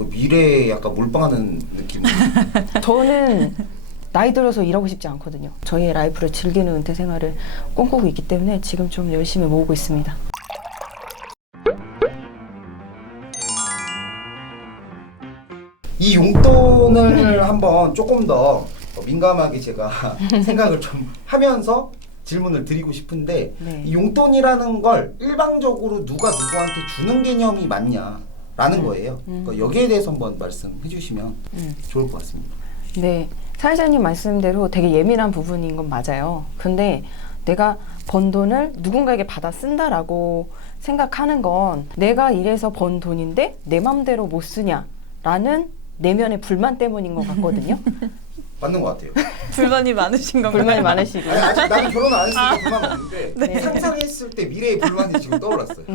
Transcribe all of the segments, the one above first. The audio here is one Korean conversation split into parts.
그 미래에 약간 몰빵하는 느낌. 저는 나이 들어서 일하고 싶지 않거든요. 저희의 라이프를 즐기는 은퇴 생활을 꿈꾸고 있기 때문에 지금 좀 열심히 모으고 있습니다. 이 용돈을 한번 조금 더 민감하게 제가 생각을 좀 하면서 질문을 드리고 싶은데 네. 이 용돈이라는 걸 일방적으로 누가 누구한테 주는 개념이 맞냐라는 거예요. 그러니까 여기에 대해서 한번 말씀해 주시면 좋을 것 같습니다. 네, 사회자님 말씀대로 되게 예민한 부분인 건 맞아요. 근데 내가 번 돈을 누군가에게 받아 쓴다라고 생각하는 건 내가 일해서 번 돈인데 내 맘대로 못 쓰냐라는 내면의 불만 때문인 것 같거든요. 맞는 것 같아요. 불만이 많으신 건가요? 불만이 많으시고. 아니, 아직 나는 결혼 안 했으니까 불만 많은데 네. 상상했을 때 미래의 불만이 지금 떠올랐어요.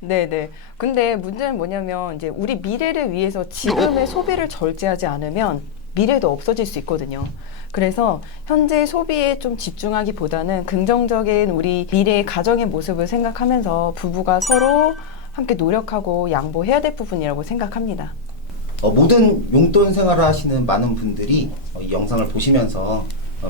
네네. 근데 문제는 뭐냐면 이제 우리 미래를 위해서 지금의 소비를 절제하지 않으면 미래도 없어질 수 있거든요. 그래서 현재 소비에 좀 집중하기보다는 긍정적인 우리 미래의 가정의 모습을 생각하면서 부부가 서로 함께 노력하고 양보해야 될 부분이라고 생각합니다. 모든 용돈 생활을 하시는 많은 분들이 이 영상을 보시면서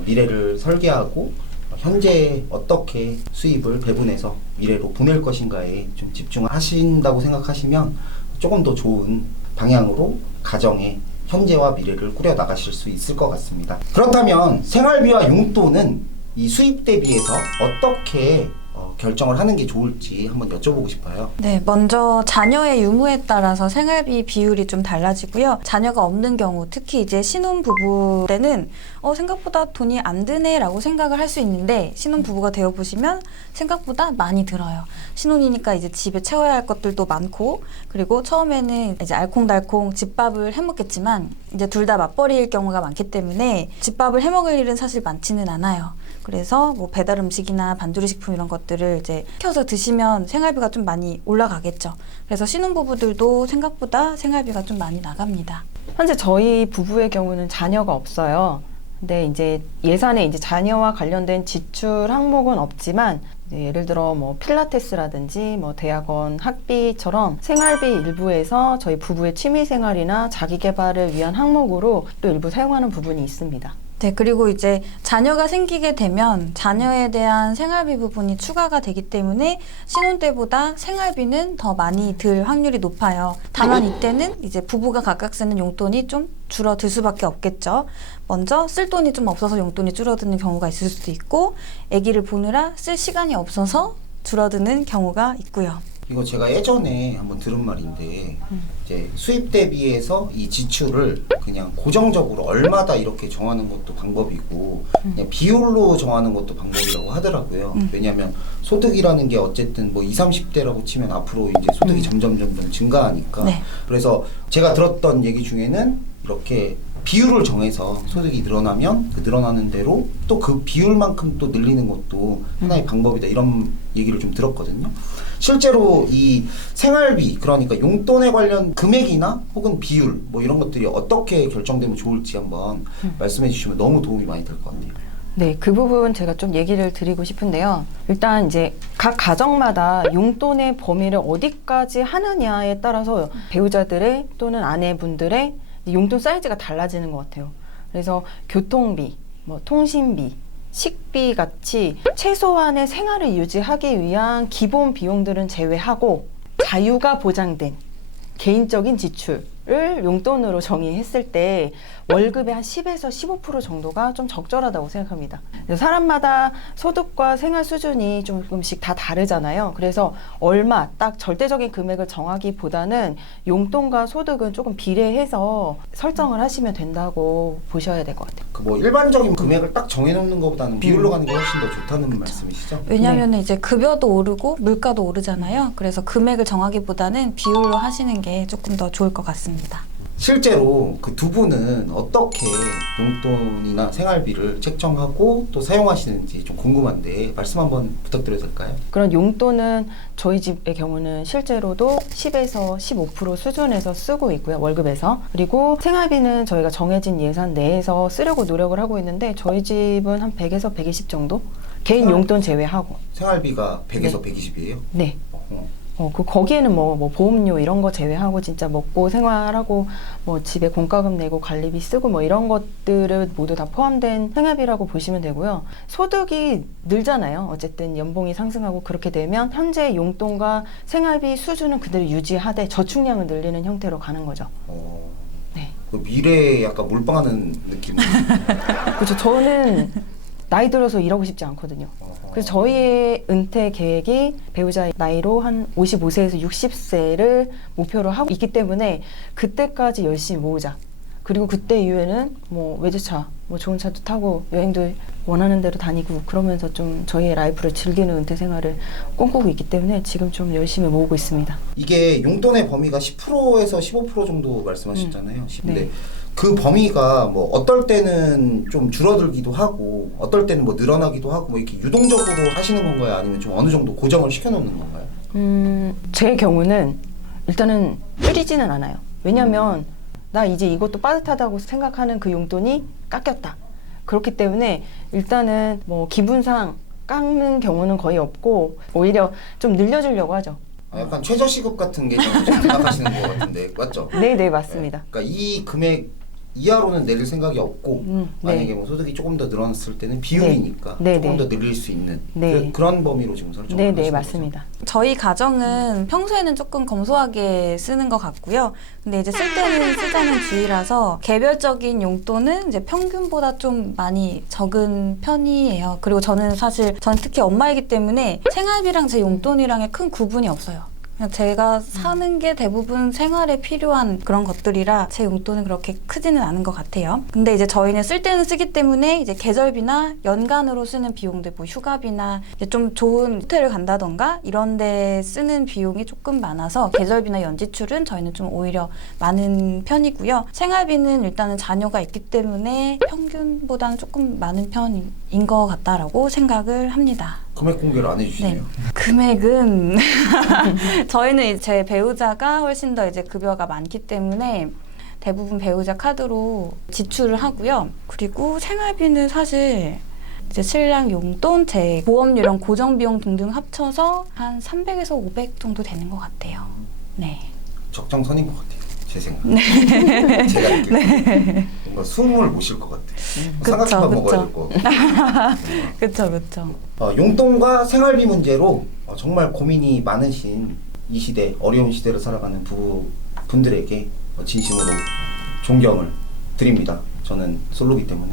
미래를 설계하고 현재 어떻게 수입을 배분해서 미래로 보낼 것인가에 좀 집중하신다고 생각하시면 조금 더 좋은 방향으로 가정의 현재와 미래를 꾸려 나가실 수 있을 것 같습니다. 그렇다면 생활비와 용돈은 이 수입 대비해서 어떻게 결정을 하는 게 좋을지 한번 여쭤보고 싶어요. 네, 먼저 자녀의 유무에 따라서 생활비 비율이 좀 달라지고요. 자녀가 없는 경우, 특히 이제 신혼부부 때는 생각보다 돈이 안 드네라고 생각을 할 수 있는데 신혼부부가 되어보시면 생각보다 많이 들어요. 신혼이니까 이제 집에 채워야 할 것들도 많고 그리고 처음에는 이제 알콩달콩 집밥을 해먹겠지만 이제 둘 다 맞벌이일 경우가 많기 때문에 집밥을 해먹을 일은 사실 많지는 않아요. 그래서 뭐 배달 음식이나 반조리 식품 이런 것들을 이제 시켜서 드시면 생활비가 좀 많이 올라가겠죠. 그래서 신혼부부들도 생각보다 생활비가 좀 많이 나갑니다. 현재 저희 부부의 경우는 자녀가 없어요. 근데 이제 예산에 이제 자녀와 관련된 지출 항목은 없지만 이제 예를 들어 뭐 필라테스라든지 뭐 대학원 학비처럼 생활비 일부에서 저희 부부의 취미 생활이나 자기 개발을 위한 항목으로 또 일부 사용하는 부분이 있습니다. 네, 그리고 이제 자녀가 생기게 되면 자녀에 대한 생활비 부분이 추가가 되기 때문에 신혼 때보다 생활비는 더 많이 들 확률이 높아요. 다만 이때는 이제 부부가 각각 쓰는 용돈이 좀 줄어들 수밖에 없겠죠. 먼저 쓸 돈이 좀 없어서 용돈이 줄어드는 경우가 있을 수도 있고 아기를 보느라 쓸 시간이 없어서 줄어드는 경우가 있고요. 이거 제가 예전에 한번 들은 말인데 이제 수입 대비해서 이 지출을 그냥 고정적으로 얼마다 이렇게 정하는 것도 방법이고 그냥 비율로 정하는 것도 방법이라고 하더라고요. 왜냐하면 소득이라는 게 어쨌든 뭐 20, 30대라고 치면 앞으로 이제 소득이 점점 증가하니까. 네. 그래서 제가 들었던 얘기 중에는 이렇게 비율을 정해서 소득이 늘어나면 그 늘어나는 대로 또 그 비율만큼 또 늘리는 것도 하나의 방법이다 이런 얘기를 좀 들었거든요. 실제로 이 생활비 그러니까 용돈에 관련 금액이나 혹은 비율 뭐 이런 것들이 어떻게 결정되면 좋을지 한번 말씀해 주시면 너무 도움이 많이 될 것 같네요. 네, 그 부분 제가 좀 얘기를 드리고 싶은데요. 일단 이제 각 가정마다 용돈의 범위를 어디까지 하느냐에 따라서 배우자들의 또는 아내분들의 용돈 사이즈가 달라지는 것 같아요. 그래서 교통비, 뭐 통신비, 식비 같이 최소한의 생활을 유지하기 위한 기본 비용들은 제외하고 자유가 보장된 개인적인 지출을 용돈으로 정의했을 때 월급의 한 10에서 15% 정도가 좀 적절하다고 생각합니다. 그래서 사람마다 소득과 생활 수준이 조금씩 다 다르잖아요. 그래서 얼마 딱 절대적인 금액을 정하기보다는 용돈과 소득은 조금 비례해서 설정을 하시면 된다고 보셔야 될 것 같아요. 그 뭐 일반적인 금액을 딱 정해놓는 것보다는 비율로 가는 게 훨씬 더 좋다는 말씀이시죠? 왜냐하면 이제 급여도 오르고 물가도 오르잖아요. 그래서 금액을 정하기보다는 비율로 하시는 게 조금 더 좋을 것 같습니다. 실제로 그 두 분은 어떻게 용돈이나 생활비를 책정하고 또 사용하시는지 좀 궁금한데 말씀 한번 부탁드려도 될까요? 그런 용돈은 저희 집의 경우는 실제로도 10에서 15% 수준에서 쓰고 있고요. 월급에서. 그리고 생활비는 저희가 정해진 예산 내에서 쓰려고 노력을 하고 있는데 저희 집은 한 100에서 120 정도? 개인 용돈 제외하고. 생활비가 100에서 네. 120이에요? 네. 거기에는 뭐 보험료 이런 거 제외하고 진짜 먹고 생활하고 뭐 집에 공과금 내고 관리비 쓰고 뭐 이런 것들을 모두 다 포함된 생활비라고 보시면 되고요. 소득이 늘잖아요. 어쨌든 연봉이 상승하고 그렇게 되면 현재 용돈과 생활비 수준은 그대로 유지하되 저축량을 늘리는 형태로 가는 거죠. 네. 그 미래에 약간 몰빵하는 느낌. 그렇죠. 저는 나이 들어서 일하고 싶지 않거든요. 그래서 저희의 은퇴 계획이 배우자 나이로 한 55세에서 60세를 목표로 하고 있기 때문에 그때까지 열심히 모으자. 그리고 그때 이후에는 뭐 외제차, 뭐 좋은 차도 타고 여행도 원하는 대로 다니고 그러면서 좀 저희의 라이프를 즐기는 은퇴 생활을 꿈꾸고 있기 때문에 지금 좀 열심히 모으고 있습니다. 이게 용돈의 범위가 10%에서 15% 정도 말씀하셨잖아요. 근데 네. 그 범위가 뭐 어떨 때는 좀 줄어들기도 하고 어떨 때는 뭐 늘어나기도 하고 뭐 이렇게 유동적으로 하시는 건가요? 아니면 좀 어느 정도 고정을 시켜놓는 건가요? 제 경우는 일단은 줄이지는 않아요. 왜냐면 나 이제 이것도 빠듯하다고 생각하는 그 용돈이 깎였다. 그렇기 때문에 일단은 뭐 기분상 깎는 경우는 거의 없고 오히려 좀 늘려주려고 하죠. 약간 최저시급 같은 게 좀 생각하시는 것 같은데 맞죠? 네, 맞습니다. 네. 그러니까 이 금액 이하로는 내릴 생각이 없고 네. 만약에 뭐 소득이 조금 더 늘어났을 때는 비율이니까 네. 조금 네. 더 늘릴 수 있는 네. 그런 범위로 지금 설정을 네, 하시는 맞습니다. 저희 가정은 평소에는 조금 검소하게 쓰는 것 같고요. 근데 이제 쓸 때는 쓰자는 주의라서 개별적인 용돈은 이제 평균보다 좀 많이 적은 편이에요. 그리고 저는 특히 엄마이기 때문에 생활비랑 제 용돈이랑의 큰 구분이 없어요. 그냥 제가 사는 게 대부분 생활에 필요한 그런 것들이라 제 용돈은 그렇게 크지는 않은 것 같아요. 근데 이제 저희는 쓸 때는 쓰기 때문에 이제 계절비나 연간으로 쓰는 비용들, 뭐 휴가비나 이제 좀 좋은 호텔을 간다던가 이런 데 쓰는 비용이 조금 많아서 계절비나 연지출은 저희는 좀 오히려 많은 편이고요. 생활비는 일단은 자녀가 있기 때문에 평균보다는 조금 많은 편인 것 같다라고 생각을 합니다. 금액 공개를 안 해주시네요. 네. 금액은 저희는 이제 제 배우자가 훨씬 더 이제 급여가 많기 때문에 대부분 배우자 카드로 지출을 하고요. 그리고 생활비는 사실 이제 신랑 용돈, 제 보험료 이런 고정 비용 등등 합쳐서 한 300에서 500 정도 되는 것 같아요. 네. 적정선인 것 같아요. 제 생각. 제가 느끼기에 뭔가 숨을 못 쉴 것 같아요. 삼각김밥 먹어야 될 것 같고. 그쵸. 용돈과 생활비 문제로 정말 고민이 많으신 이 시대, 어려운 시대를 살아가는 부부분들에게 진심으로 존경을 드립니다. 저는 솔로기 때문에.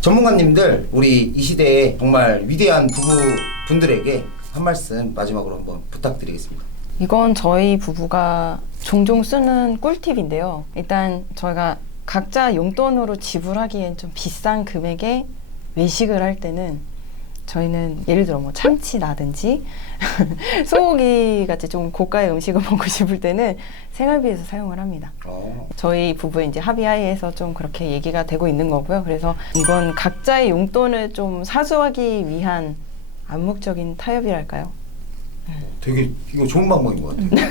전문가님들, 우리 이 시대에 정말 위대한 부부분들에게 한 말씀 마지막으로 한번 부탁드리겠습니다. 이건 저희 부부가 종종 쓰는 꿀팁인데요. 일단 저희가 각자 용돈으로 지불하기엔 좀 비싼 금액의 외식을 할 때는 저희는 예를 들어 뭐 참치라든지 소고기 같이 좀 고가의 음식을 먹고 싶을 때는 생활비에서 사용을 합니다. 저희 부부의 이제 합의하에서 좀 그렇게 얘기가 되고 있는 거고요. 그래서 이건 각자의 용돈을 좀 사수하기 위한 암묵적인 타협이랄까요? 되게 이거 좋은 방법인 것 같아요.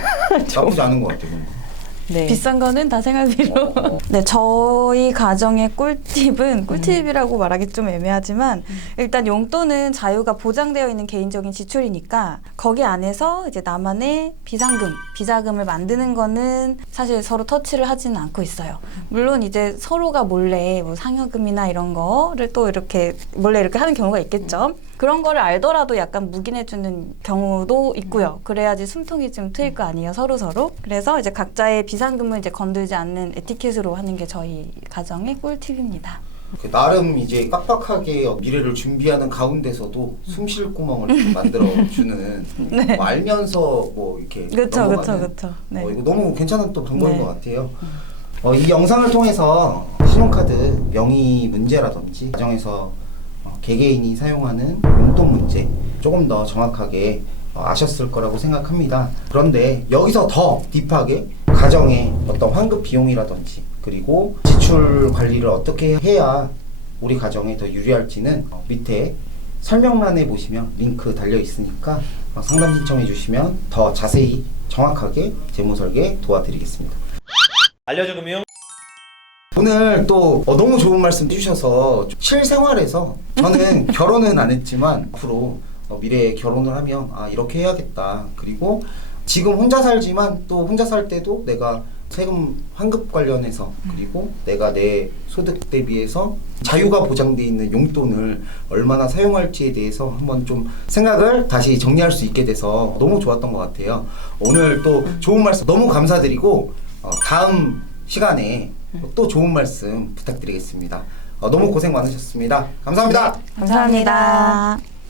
나쁘지 않은 것 같아요. 네. 비싼 거는 다 생활비로. 네, 저희 가정의 꿀팁이라고 말하기 좀 애매하지만 일단 용돈은 자유가 보장되어 있는 개인적인 지출이니까 거기 안에서 이제 나만의 비자금을 만드는 거는 사실 서로 터치를 하지는 않고 있어요. 물론 이제 서로가 몰래 뭐 상여금이나 이런 거를 또 이렇게 몰래 이렇게 하는 경우가 있겠죠. 그런 거를 알더라도 약간 묵인해주는 경우도 있고요. 그래야지 숨통이 좀 트일 거 아니에요, 서로. 그래서 이제 각자의 비상금을 이제 건들지 않는 에티켓으로 하는 게 저희 가정의 꿀팁입니다. 나름 이제 빡빡하게 미래를 준비하는 가운데서도 숨 쉴 구멍을 만들어주는 네. 뭐 알면서 뭐 이렇게 그쵸. 넘어가는 네. 이거 너무 괜찮은 또 방법인 네. 것 같아요. 이 영상을 통해서 신용카드 명의 문제라든지 가정에서 개개인이 사용하는 용돈 문제 조금 더 정확하게 아셨을 거라고 생각합니다. 그런데 여기서 더 딥하게 가정의 어떤 환급 비용이라든지 그리고 지출 관리를 어떻게 해야 우리 가정에 더 유리할지는 밑에 설명란에 보시면 링크 달려 있으니까 상담 신청해 주시면 더 자세히 정확하게 재무 설계 도와드리겠습니다. 알려줘 금융. 오늘 또 너무 좋은 말씀 해주셔서 실생활에서 저는 결혼은 안 했지만 앞으로 미래에 결혼을 하면 이렇게 해야겠다. 그리고 지금 혼자 살지만 또 혼자 살 때도 내가 세금 환급 관련해서 그리고 내가 내 소득 대비해서 자유가 보장돼 있는 용돈을 얼마나 사용할지에 대해서 한번 좀 생각을 다시 정리할 수 있게 돼서 너무 좋았던 것 같아요. 오늘 또 좋은 말씀 너무 감사드리고 다음 시간에 또 좋은 말씀 부탁드리겠습니다. 너무 고생 많으셨습니다. 감사합니다. 감사합니다.